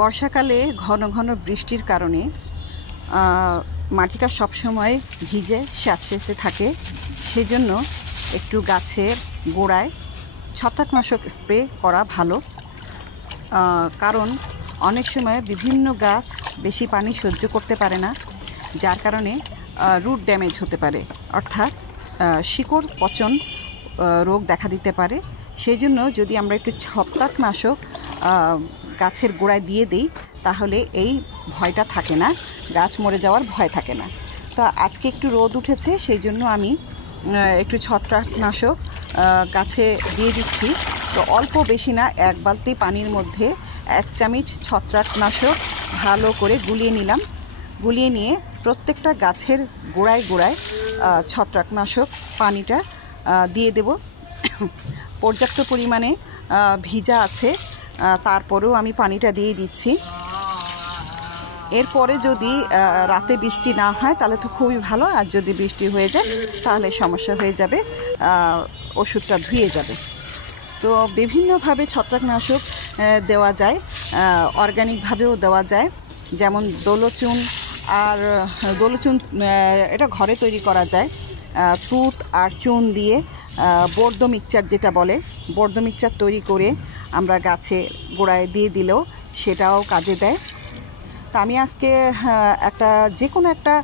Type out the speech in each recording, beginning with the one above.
বর্ষাকালে ঘন ঘন বৃষ্টির কারণে মাটিটা সবসময় ভিজে স্যাঁতসেঁতে থাকে। সেজন্য একটু গাছের গোড়ায় ছত্রাকনাশক স্প্রে করা ভালো, কারণ অনেক সময় বিভিন্ন গাছ বেশি পানি সহ্য করতে পারে না, যার কারণে রুট ড্যামেজ হতে পারে, অর্থাৎ শিকড় পচন রোগ দেখা দিতে পারে। সেই জন্য যদি আমরা একটু ছত্রাকনাশক গাছের গোড়ায় দিয়ে দিই তাহলে এই ভয়টা থাকে না, গাছ মরে যাওয়ার ভয় থাকে না। তো আজকে একটু রোদ উঠেছে, সেই জন্য আমি একটু ছত্রাকনাশক গাছে দিয়ে দিচ্ছি। তো অল্প বেশি না, 1 বালতি পানির মধ্যে 1 চামচ ছত্রাকনাশক ভালো করে গুলিয়ে নিলাম। গুলিয়ে নিয়ে প্রত্যেকটা গাছের গোড়ায় গোড়ায় ছত্রাকনাশক পানিটা দিয়ে দেব। পর্যাপ্ত পরিমাণে ভিজা আছে, তারপরেও আমি পানিটা দিয়ে দিচ্ছি। এরপরে যদি রাতে বৃষ্টি না হয় তাহলে তো খুবই ভালো, আর যদি বৃষ্টি হয়ে যায় তাহলে সমস্যা হয়ে যাবে, ওষুধটা ধুয়ে যাবে। তো বিভিন্নভাবে ছত্রাকনাশক দেওয়া যায়, অর্গানিকভাবেও দেওয়া যায়, যেমন দোলচুন। আর দোলচুন এটা ঘরে তৈরি করা যায়, তুঁত আর চুন দিয়ে বর্দ মিক্সচার যেটা বলে, বর্দ মিক্সচার তৈরি করে আমরা গাছে গোড়ায় দিয়ে দিলেও সেটাও কাজে দেয়। তা আমি আজকে যে কোনো একটা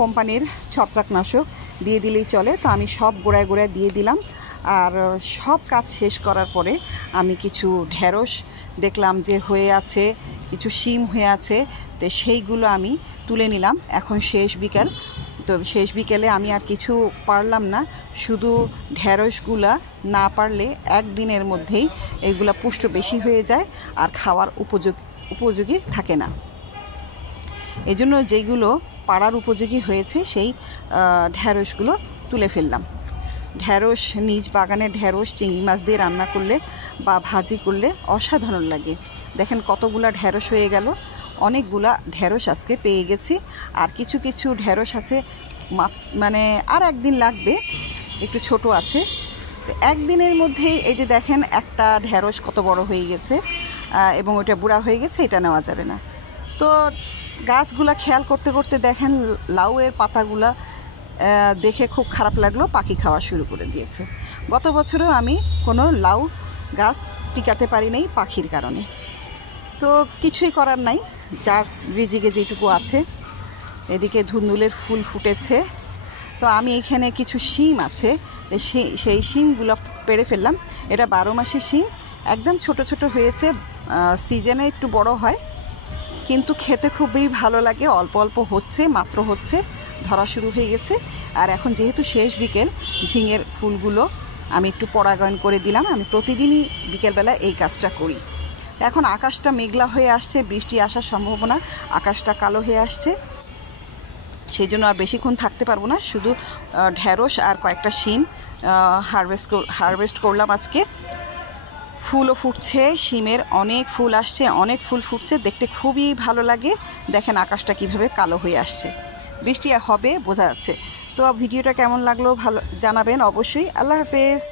কোম্পানির ছত্রাকনাশক দিয়ে দিলেই চলে। তো আমি সব গোড়ায় গোড়ায় দিয়ে দিলাম। আর সব কাজ শেষ করার পরে আমি কিছু ঢেঁড়স দেখলাম যে হয়ে আছে, কিছু শিম হয়ে আছে, তো সেইগুলো আমি তুলে নিলাম। এখন শেষ বিকেল, তো শেষ বিকেলে আমি আর কিছু পারলাম না, শুধু ঢেঁড়সগুলা না পারলে একদিনের মধ্যেই এগুলা পুষ্ট বেশি হয়ে যায় আর খাওয়ার উপযোগী থাকে না। এজন্য যেগুলো পাড়ার উপযোগী হয়েছে সেই ঢেঁড়সগুলো তুলে ফেললাম। ঢেঁড়স, নিজ বাগানের ঢেঁড়স চিংড়ি মাছ দিয়ে রান্না করলে বা ভাজি করলে অসাধারণ লাগে। দেখেন কতগুলা ঢেঁড়স হয়ে গেল, অনেকগুলা ঢেঁড়স আজকে পেয়ে গেছি। আর কিছু কিছু ঢেঁড়স আছে মানে আর একদিন লাগবে, একটু ছোট আছে। তো একদিনের মধ্যেই এই যে দেখেন একটা ঢেঁড়স কত বড় হয়ে গেছে, এবং ওটা বুড়া হয়ে গেছে, এটা নেওয়া যাবে না। তো গাছগুলা খেয়াল করতে করতে দেখেন লাউয়ের পাতাগুলা দেখে খুব খারাপ লাগলো, পাখি খাওয়া শুরু করে দিয়েছে। গত বছরেও আমি কোনো লাউ গাছ টিকাতে পারি নাই পাখির কারণে। তো কিছুই করার নাই, যার রিজিকে যেটুকু আছে। এদিকে ধুন্দুলের ফুল ফুটেছে। তো আমি এখানে কিছু শিম আছে, সেই শিমগুলো পেড়ে ফেললাম। এটা 12 মাসি শিম, একদম ছোট ছোট হয়েছে, সিজনে একটু বড় হয়, কিন্তু খেতে খুবই ভালো লাগে। অল্প অল্প হচ্ছে, মাত্র হচ্ছে, ধরা শুরু হয়ে গেছে। আর এখন যেহেতু শেষ বিকেল, ঝিঙের ফুলগুলো আমি একটু পরাগায়ন করে দিলাম। আমি প্রতিদিনই বিকেলবেলা এই কাজটা করি। এখন আকাশটা মেঘলা হয়ে আসছে, বৃষ্টি আসার সম্ভাবনা, আকাশটা কালো হয়ে আসছে। সেই জন্য আর বেশিক্ষণ থাকতে পারবো না, শুধু ঢেঁড়স আর কয়েকটা শিম হারভেস্ট করলাম আজকে। ফুলও ফুটছে, শিমের অনেক ফুল আসছে, অনেক ফুল ফুটছে, দেখতে খুবই ভালো লাগে। দেখেন আকাশটা কিভাবে কালো হয়ে আসছে, বৃষ্টি হবে বোঝা যাচ্ছে। তো ভিডিওটা কেমন লাগলো ভালো জানাবেন অবশ্যই। আল্লাহ হাফেজ।